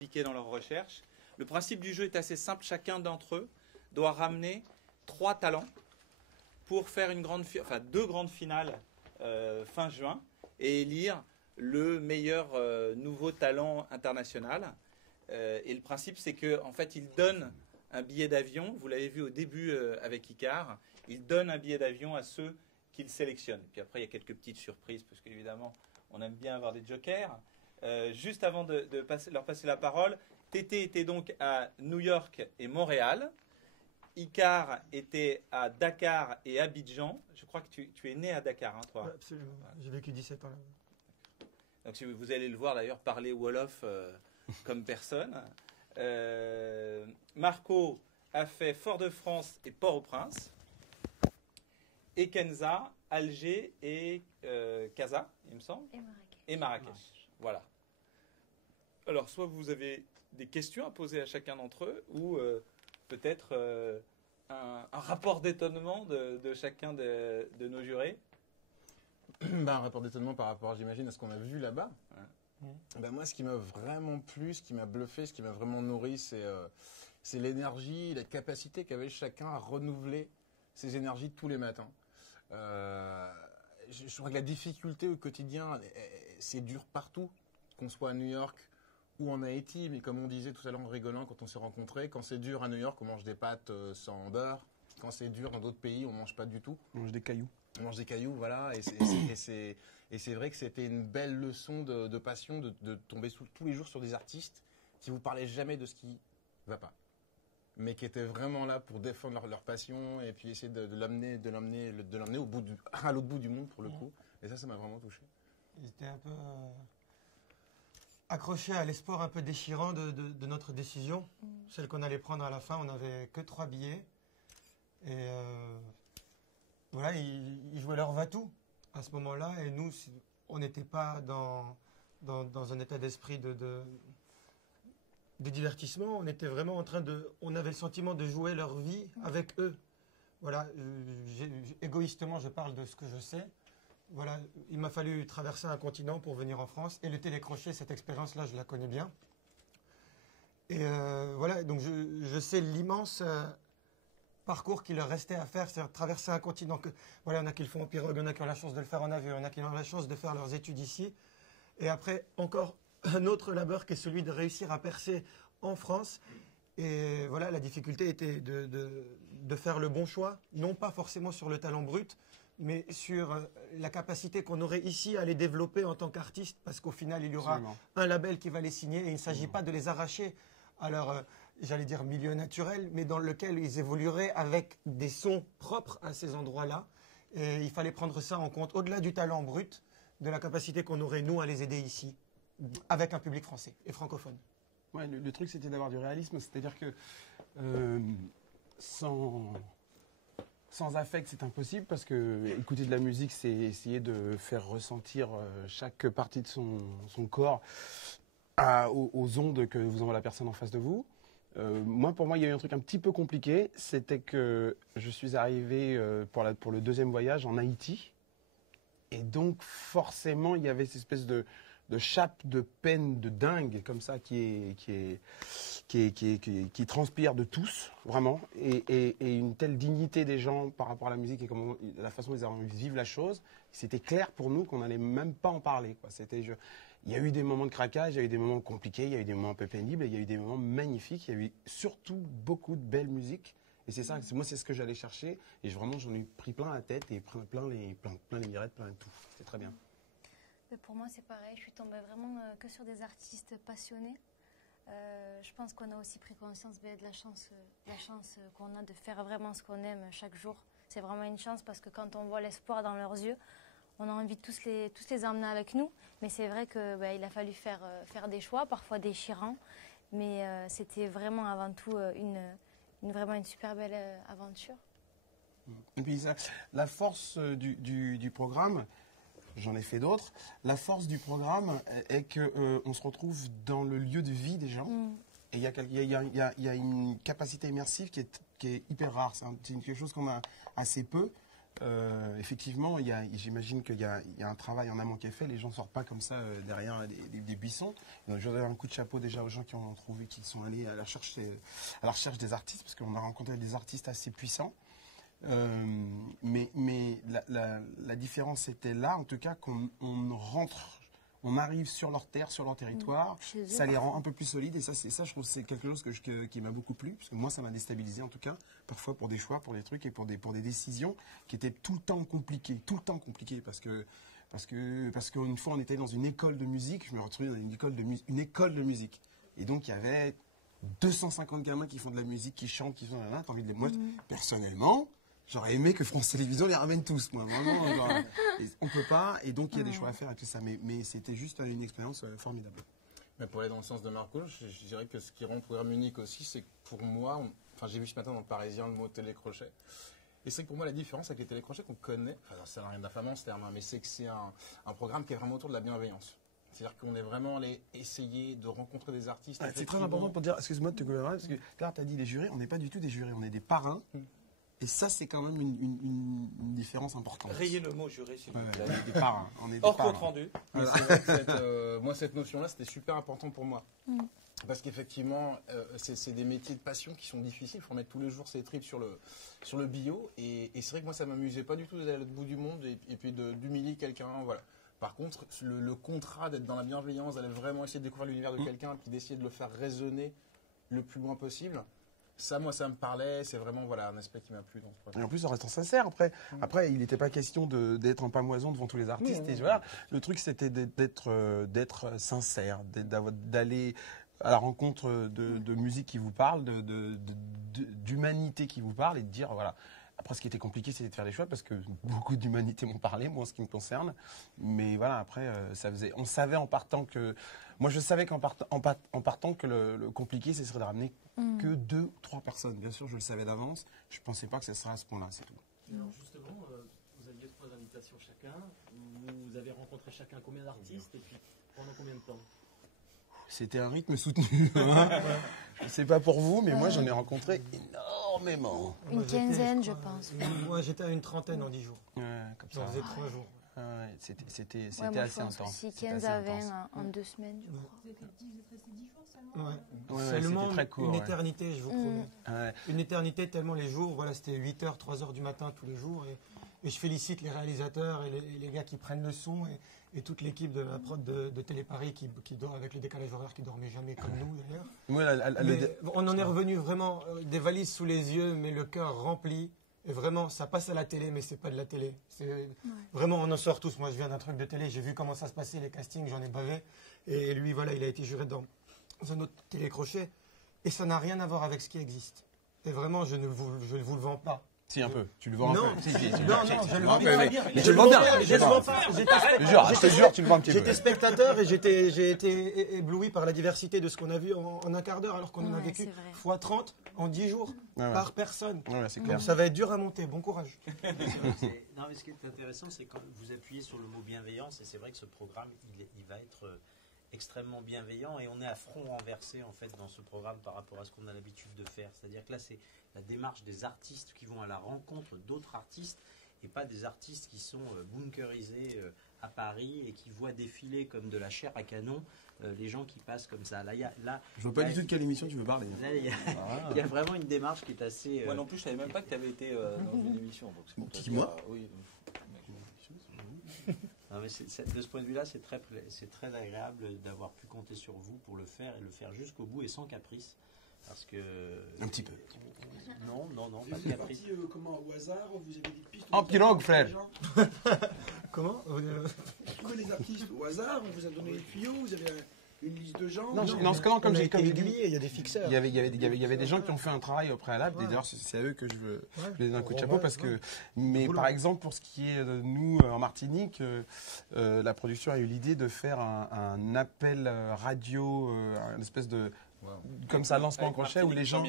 impliqués dans leur recherche. Le principe du jeu est assez simple. Chacun d'entre eux doit ramener 3 talents pour faire deux grandes finales fin juin et élire le meilleur nouveau talent international. Et le principe, c'est qu'en fait, ils donnent un billet d'avion. Vous l'avez vu au début avec Icar. Ils donnent un billet d'avion à ceux qu'ils sélectionnent. Puis après, il y a quelques petites surprises, parce qu'évidemment, on aime bien avoir des jokers. Juste avant de leur passer la parole, Tété était donc à New York et Montréal. Icar était à Dakar et Abidjan. Je crois que tu es né à Dakar, hein, toi. Ouais, absolument. Voilà. J'ai vécu 17 ans là. Donc vous allez le voir d'ailleurs parler Wolof comme personne. Marco a fait Fort-de-France et Port-au-Prince. Et Kenza, Alger et Casa, il me semble. Et Marrakech. Voilà. Alors, soit vous avez des questions à poser à chacun d'entre eux, ou peut-être un rapport d'étonnement de chacun de nos jurés. Un rapport d'étonnement par rapport, j'imagine, à ce qu'on a vu là-bas. Ouais. Moi, ce qui m'a vraiment plu, ce qui m'a bluffé, ce qui m'a vraiment nourri, c'est l'énergie, la capacité qu'avait chacun à renouveler ses énergies tous les matins. Je crois que la difficulté au quotidien, c'est dur partout, qu'on soit à New York ou en Haïti. Mais comme on disait tout à l'heure en rigolant quand on s'est rencontrés, quand c'est dur à New York, on mange des pâtes sans beurre. Quand c'est dur dans d'autres pays, on mange pas du tout. On mange des cailloux. On mange des cailloux, voilà. Et c'est vrai que c'était une belle leçon de passion de tomber tous les jours sur des artistes qui vous parlaient jamais de ce qui va pas, mais qui étaient vraiment là pour défendre leur passion et puis essayer de l'amener à l'autre bout du monde pour le coup. Et ça m'a vraiment touché. Ils étaient un peu accrochés à l'espoir un peu déchirant de notre décision, celle qu'on allait prendre à la fin. On n'avait que 3 billets. Et voilà, ils jouaient leur va-tout à ce moment-là. Et nous, on n'était pas dans un état d'esprit de divertissement. On était vraiment en train on avait le sentiment de jouer leur vie avec eux. Voilà, égoïstement, je parle de ce que je sais. Voilà, il m'a fallu traverser un continent pour venir en France. Et le télécrochet, cette expérience-là, je la connais bien. Et voilà, donc je sais l'immense parcours qu'il leur restait à faire, c'est traverser un continent. Voilà, il y en a qui le font en pirogue, il y en a qui ont la chance de le faire en avion, il y en a qui ont la chance de faire leurs études ici. Et après, encore un autre labeur qui est celui de réussir à percer en France. Et voilà, la difficulté était de faire le bon choix, non pas forcément sur le talent brut, mais sur la capacité qu'on aurait ici à les développer en tant qu'artistes, parce qu'au final, il y aura un label qui va les signer et il ne s'agit pas de les arracher à leur, j'allais dire, milieu naturel, mais dans lequel ils évolueraient avec des sons propres à ces endroits-là. Et il fallait prendre ça en compte, au-delà du talent brut, de la capacité qu'on aurait, nous, à les aider ici, avec un public français et francophone. Ouais, le truc, c'était d'avoir du réalisme, c'est-à-dire que sans affect, c'est impossible, parce que écouter de la musique, c'est essayer de faire ressentir chaque partie de son corps aux ondes que vous envoie la personne en face de vous. Pour moi, il y a eu un truc un petit peu compliqué, c'était que je suis arrivé pour le 2e voyage en Haïti, et donc forcément, il y avait cette espèce de chape de peine de dingue comme ça qui transpire de tous, vraiment, et une telle dignité des gens par rapport à la musique et comment, la façon dont ils avaient vivre la chose. C'était clair pour nous qu'on n'allait même pas en parler, quoi. Il y a eu des moments de craquage, il y a eu des moments compliqués, il y a eu des moments un peu pénibles, et il y a eu des moments magnifiques, il y a eu surtout beaucoup de belles musiques. Et c'est ça, moi c'est ce que j'allais chercher, et vraiment j'en ai pris plein la tête, et plein les mirettes, plein de tout. C'est très bien. Pour moi, c'est pareil. Je suis tombée vraiment que sur des artistes passionnés. Je pense qu'on a aussi pris conscience de la chance qu'on a de faire vraiment ce qu'on aime chaque jour. C'est vraiment une chance, parce que quand on voit l'espoir dans leurs yeux, on a envie de tous les emmener avec nous. Mais c'est vrai qu'il a fallu faire des choix, parfois déchirants. Mais c'était vraiment avant tout vraiment une super belle aventure. Et puis la force du programme, j'en ai fait d'autres. La force du programme est qu'on se retrouve dans le lieu de vie des gens. Et il y a une capacité immersive qui est hyper rare. C'est quelque chose qu'on a assez peu. Effectivement, j'imagine qu'il y a un travail en amont qui est fait. Les gens ne sortent pas comme ça derrière des buissons. Donc, je voudrais un coup de chapeau déjà aux gens qui ont trouvé, qui sont allés à la recherche des artistes, parce qu'on a rencontré des artistes assez puissants. Mais la différence était là, en tout cas, on arrive sur leur terre, sur leur territoire, ça les rend un peu plus solides et ça, je trouve que c'est quelque chose qui m'a beaucoup plu, parce que moi, ça m'a déstabilisé en tout cas, parfois pour des choix, pour des trucs et pour des décisions qui étaient tout le temps compliquées, parce qu'une fois, on était dans une école de musique, je me retrouvais dans une école de musique, et donc il y avait 250 gamins qui font de la musique, qui chantent, qui font là, t'as envie de les... Moi, personnellement, j'aurais aimé que France Télévisions les ramène tous, moi. Vraiment, on peut pas, et donc il y a des choix à faire et tout ça. Mais c'était juste une expérience formidable. Mais pour aller dans le sens de Marco, je dirais que ce qui rend le programme unique aussi, c'est que pour moi, j'ai vu ce matin dans le Parisien le mot télécrochet. Et c'est que pour moi, la différence avec les télécrochets qu'on connaît, ça n'a rien d'affamant ce terme, mais c'est que c'est un programme qui est vraiment autour de la bienveillance. C'est-à-dire qu'on est vraiment allé essayer de rencontrer des artistes. C'est très important pour dire, excuse-moi de te couper, parce que là, tu as dit des jurés, on n'est pas du tout des jurés, on est des parrains. Et ça, c'est quand même une différence importante. Rayez le mot juré, s'il vous plaît. On est des parrains. Hors compte rendu. Moi, cette notion-là, c'était super important pour moi. Parce qu'effectivement, c'est des métiers de passion qui sont difficiles. Il faut mettre tous les jours ses tripes sur le bio. Et c'est vrai que moi, ça ne m'amusait pas du tout d'aller à l'autre bout du monde et puis d'humilier quelqu'un. Voilà. Par contre, le contrat d'être dans la bienveillance, d'aller vraiment essayer de découvrir l'univers de quelqu'un et puis d'essayer de le faire résonner le plus loin possible, ça, moi, ça me parlait. C'est vraiment un aspect qui m'a plu dans ce projet. Et en plus, en restant sincère, après il n'était pas question d'être en pamoison devant tous les artistes. Et voilà, le truc, c'était d'être sincère, d'aller à la rencontre de musique qui vous parle, d'humanité qui vous parle et de dire, voilà. Après, ce qui était compliqué, c'était de faire des choix parce que beaucoup d'humanité m'ont parlé, moi, en ce qui me concerne. Mais voilà, après, on savait en partant que... Moi, je savais qu'en partant que le compliqué, ce serait de ramener que 2 ou 3 personnes. Bien sûr, je le savais d'avance. Je ne pensais pas que ce serait à ce point-là, c'est tout. Alors justement, vous aviez 3 invitations chacun. Vous avez rencontré chacun combien d'artistes et puis pendant combien de temps? C'était un rythme soutenu. Je ne sais pas pour vous, mais moi, j'en ai rencontré énormément. Une quinzaine, je pense. Moi, j'étais à une trentaine en 10 jours. Ouais, comme ça. J'en faisais 3 jours. C'était Moi, assez je pense intense. aussi 15 à 20 en 2 semaines, je crois. Vous êtes resté 10 jours seulement? Ouais. C'était Seulement très court. une éternité, je vous promets. Ouais. Une éternité, tellement les jours, voilà, c'était 8h, 3h du matin tous les jours. Et je félicite les réalisateurs et les gars qui prennent le son et toute l'équipe de la prod de Télé Paris qui dort avec le décalage horaire, qui dormait jamais comme nous d'ailleurs. Ouais, On en est revenu vraiment des valises sous les yeux, mais le cœur rempli. Et vraiment, ça passe à la télé, mais c'est pas de la télé. Vraiment, on en sort tous. Moi, je viens d'un truc de télé, j'ai vu comment ça se passait, les castings, j'en ai bavé. Et lui, voilà, il a été juré dans un autre télécrochet. Et ça n'a rien à voir avec ce qui existe. Et vraiment, je ne vous le vends pas. Si, un peu. Tu le vends un peu. Non, je le vends bien. bien. Mais tu le vends bien. Je le vends pas. Je te jure, tu le vends un petit peu. J'étais spectateur et j'ai été ébloui par la diversité de ce qu'on a vu en un quart d'heure, alors qu'on en a vécu fois 30 en 10 jours par personne. Ouais, c'est clair. Donc ça va être dur à monter. Bon courage. Non, mais ce qui est intéressant, c'est quand vous appuyez sur le mot bienveillance, et c'est vrai que ce programme, il va être extrêmement bienveillant, et on est à front renversé en fait dans ce programme par rapport à ce qu'on a l'habitude de faire. C'est-à-dire que là, c'est la démarche des artistes qui vont à la rencontre d'autres artistes, et pas des artistes qui sont bunkerisés à Paris et qui voient défiler comme de la chair à canon les gens qui passent comme ça. Je vois pas du tout de quelle émission tu veux parler. Là, il y a vraiment une démarche qui est assez... Moi non plus, je savais même pas que tu avais été dans une émission. Donc c'est pour te dire, Dis-moi. oui. Non, mais de ce point de vue-là, c'est très agréable d'avoir pu compter sur vous pour le faire et le faire jusqu'au bout et sans caprice. Parce que... Un petit peu. Non, pas de Vous êtes caprice. parti comment, au hasard? Vous avez des pistes? Un pirogue, frère. Comment Que les artistes au hasard, on vous a donné les tuyaux, vous avez une liste de gens? Non, dans ce cas-là, comme j'ai dit, aiguillé, il y a des fixeurs. il y avait des gens qui ont fait un travail au préalable, et d'ailleurs c'est à eux que je veux donner un coup de chapeau, parce que, mais par exemple, pour ce qui est de nous en Martinique, la production a eu l'idée de faire un appel radio, une espèce de, comme ça, lancement en crochet, où les gens...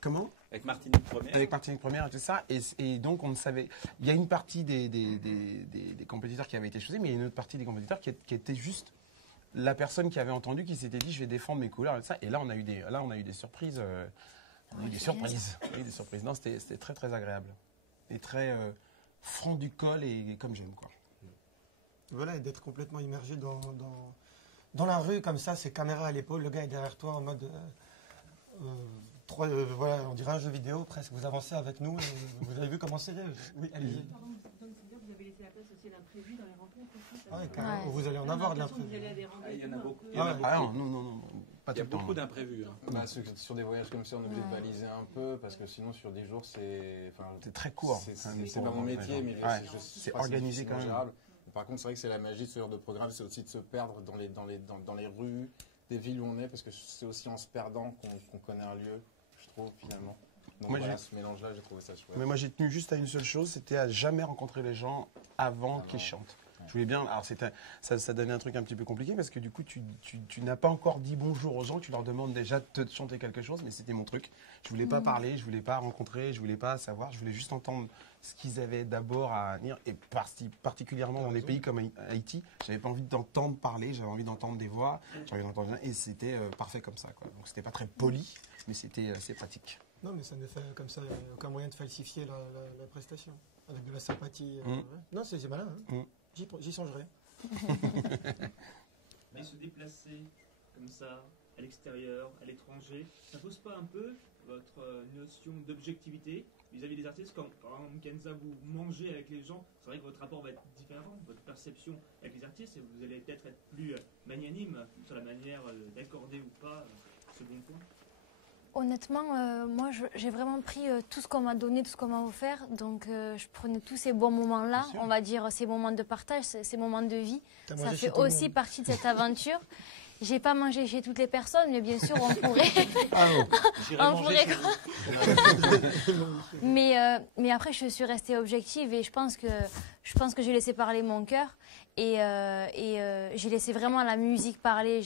Comment? Avec Martinique Première. Avec Martinique Première et tout ça. Et donc, on ne savait... Il y a une partie des compétiteurs qui avaient été choisis, mais il y a une autre partie des compétiteurs qui était juste la personne qui avait entendu, qui s'était dit, je vais défendre mes couleurs et tout ça. Et là, on a eu des surprises. On a eu des surprises. Oui, des surprises. Non, c'était très, très agréable. Et très franc du col et comme j'aime, quoi. Voilà, et d'être complètement immergé dans la rue, comme ça, c'est caméra à l'épaule, le gars est derrière toi en mode... voilà, on dirait un jeu vidéo presque. Vous avancez avec nous, et vous avez vu comment c'est. Oui, allez-y. Pardon, donc ça veut dire que vous avez laissé la place aussi à l'imprévu dans les rencontres aussi, ça Ah ouais, carrément, vous allez en avoir de l'imprévu. Il y en a beaucoup. Ah non, non, pas Il y a tout le temps. beaucoup d'imprévus. Hein. Bah, sur des voyages comme ça, on est obligé de baliser un peu parce que sinon, sur des jours, c'est. Enfin, C'est très court. c'est pas mon métier, mais Ouais. c'est organisé quand même. gérable. Par contre, c'est vrai que c'est la magie de ce genre de programme, c'est aussi de se perdre dans les rues des villes où on est, parce que c'est aussi en se perdant qu'on connaît un lieu, je trouve, finalement. Donc Moi, voilà, ce mélange-là, j'ai trouvé ça chouette. Mais moi, j'ai tenu juste à une seule chose, c'était à jamais rencontrer les gens avant qu'ils chantent. Je voulais bien. Alors, ça donnait un truc un petit peu compliqué parce que du coup, tu n'as pas encore dit bonjour aux gens. Tu leur demandes déjà de te chanter quelque chose, mais c'était mon truc. Je voulais pas parler, je voulais pas rencontrer, je voulais pas savoir. Je voulais juste entendre ce qu'ils avaient d'abord à dire. Et particulièrement dans des pays comme Haïti, j'avais pas envie d'entendre parler, j'avais envie d'entendre des voix, j'avais envie d'entendre et c'était parfait comme ça, quoi. Donc, c'était pas très poli, mais c'était assez pratique. Non, mais ça ne fait comme ça, il n'y a aucun moyen de falsifier la prestation. Avec de la sympathie. Ouais. Non, c'est malin. Hein. J'y songerai. Mais se déplacer comme ça, à l'extérieur, à l'étranger, ça pose pas un peu votre notion d'objectivité vis-à-vis des artistes quand, par exemple, Kenza, vous mangez avec les gens, c'est vrai que votre rapport va être différent, votre perception avec les artistes, et vous allez peut-être être plus magnanime sur la manière d'accorder ou pas ce bon point. Honnêtement, moi, j'ai vraiment pris tout ce qu'on m'a donné, tout ce qu'on m'a offert. Donc, je prenais tous ces bons moments-là, on va dire ces moments de partage, ces moments de vie. Ça fait aussi partie de cette aventure. J'ai pas mangé chez toutes les personnes, mais bien sûr, on pourrait. On pourrait mais après, je suis restée objective et je pense que j'ai laissé parler mon cœur et j'ai laissé vraiment la musique parler.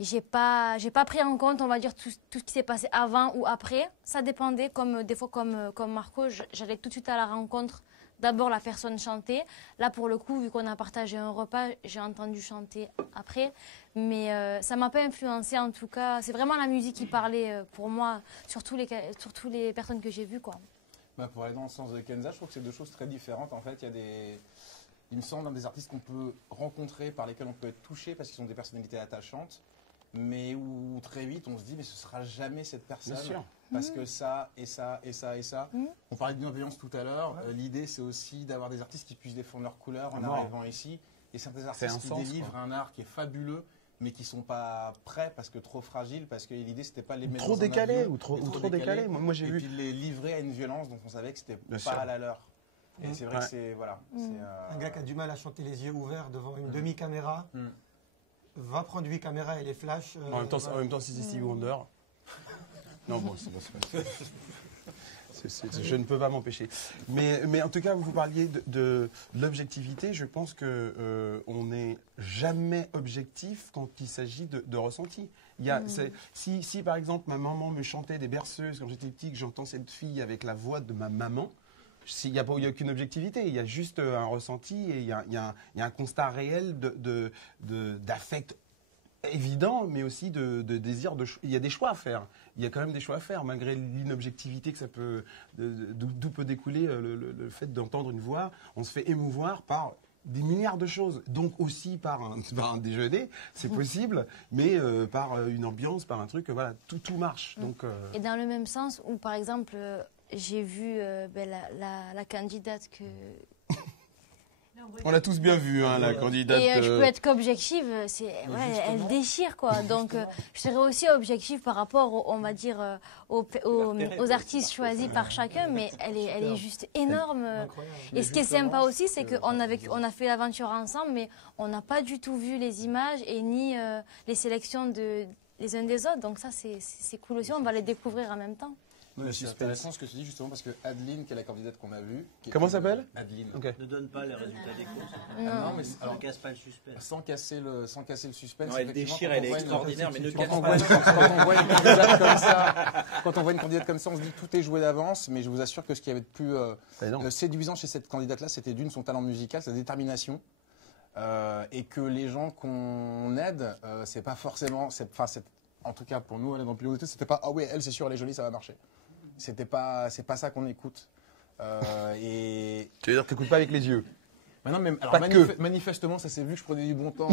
J'ai pas pris en compte, on va dire, tout ce qui s'est passé avant ou après. Ça dépendait, des fois comme Marco, j'allais tout de suite à la rencontre. D'abord, la personne chantait. Là, pour le coup, vu qu'on a partagé un repas, j'ai entendu chanter après. Mais ça m'a pas influencé en tout cas. C'est vraiment la musique qui parlait pour moi, sur toutes les personnes que j'ai vues, quoi. Bah, pour aller dans le sens de Kenza, je trouve que c'est deux choses très différentes. En fait, il me semble, des artistes qu'on peut rencontrer, par lesquels on peut être touché parce qu'ils ont des personnalités attachantes, mais où très vite on se dit mais ce sera jamais cette personne parce que ça et ça et ça et ça. On parlait de bienveillance tout à l'heure. L'idée c'est aussi d'avoir des artistes qui puissent défendre leurs couleurs en arrivant ici. Et certains artistes qui délivrent un art qui est fabuleux, mais qui sont pas prêts parce que trop fragiles, parce que l'idée c'était pas de les mettre trop dans un décalé avion, ou trop décalé. Moi j'ai vu. Et puis de les livrer à une violence dont on savait que c'était pas à la leur. Et c'est vrai que c'est voilà. Un gars qui a du mal à chanter les yeux ouverts devant une demi-caméra. Va prendre 8 caméras et les flashs. En même temps, si c'est Stevie Wonder. Non, bon, c'est pas. Je ne peux pas m'empêcher. Mais en tout cas, vous parliez de l'objectivité. Je pense qu'on n'est jamais objectif quand il s'agit de ressenti. Si par exemple ma maman me chantait des berceuses quand j'étais petit, que j'entends cette fille avec la voix de ma maman, il n'y a aucune objectivité, il y a juste un ressenti et il y a un constat réel d'affect évident, mais aussi de désir. Il y a des choix à faire. Il y a quand même des choix à faire, malgré l'inobjectivité que ça peut, d'où peut découler le fait d'entendre une voix. On se fait émouvoir par des milliards de choses, donc aussi par un déjeuner, c'est possible, mais par une ambiance, par un truc, voilà, tout marche. Donc, Et dans le même sens où, par exemple, j'ai vu la candidate que... On l'a tous bien vu, hein, la candidate. Et je peux être qu'objective, elle déchire, quoi. Donc, je serais aussi objective par rapport, on va dire, aux artistes choisis par chacun, mais elle est juste énorme. Et ce qui est sympa aussi, c'est qu'on a fait l'aventure ensemble, mais on n'a pas du tout vu les images et ni les sélections les uns des autres. Donc ça, c'est cool aussi, on va les découvrir en même temps. C'est intéressant ce que tu dis justement parce que Adeline, qui est la candidate qu'on a vue. Comment s'appelle Adeline. Okay. Ne donne pas les résultats des courses. Non, mais alors, casse pas le suspense. Sans casser le suspense. Non, elle déchire, elle est extraordinaire, mais ne casse quand on voit une candidate comme ça, on se dit que tout est joué d'avance. Mais je vous assure que ce qui avait de plus séduisant chez cette candidate-là, c'était d'une son talent musical, sa détermination. Et que les gens qu'on aide, c'est pas forcément, en tout cas pour nous, dans le pilote, c'était pas ah ouais, elle c'est sûr, elle est jolie, ça va marcher. C'est pas ça qu'on écoute. Et Tu veux dire que t'écoutes pas avec les yeux? maintenant, alors Pas que. manifestement, ça s'est vu que je prenais du bon temps.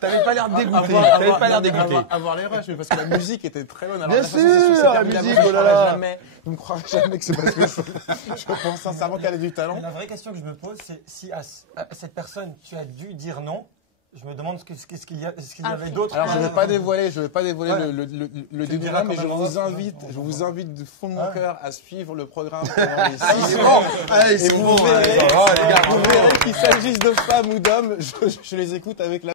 T'avais pas l'air dégoûté. Avoir les rushs, mais parce que la musique était très bonne. Alors, Bien la sûr, façon dont c'est la terminé, musique, je oh là croirais là. jamais. Vous ne croirez jamais que c'est parce que je pense sincèrement qu'elle a du talent. Mais la vraie question que je me pose, c'est si à cette personne, tu as dû dire non, je me demande ce qu'il y avait d'autre. Alors, je ne vais pas dévoiler Ouais. le Tu diras dénouement, mais comment je vous invite du fond de mon cœur à suivre le programme pendant les 6 c'est mois. bon. Allez, Et c'est vous bon, verrez, ça va, les gars. vous verrez qu'il s'agisse de femmes ou d'hommes, je les écoute avec la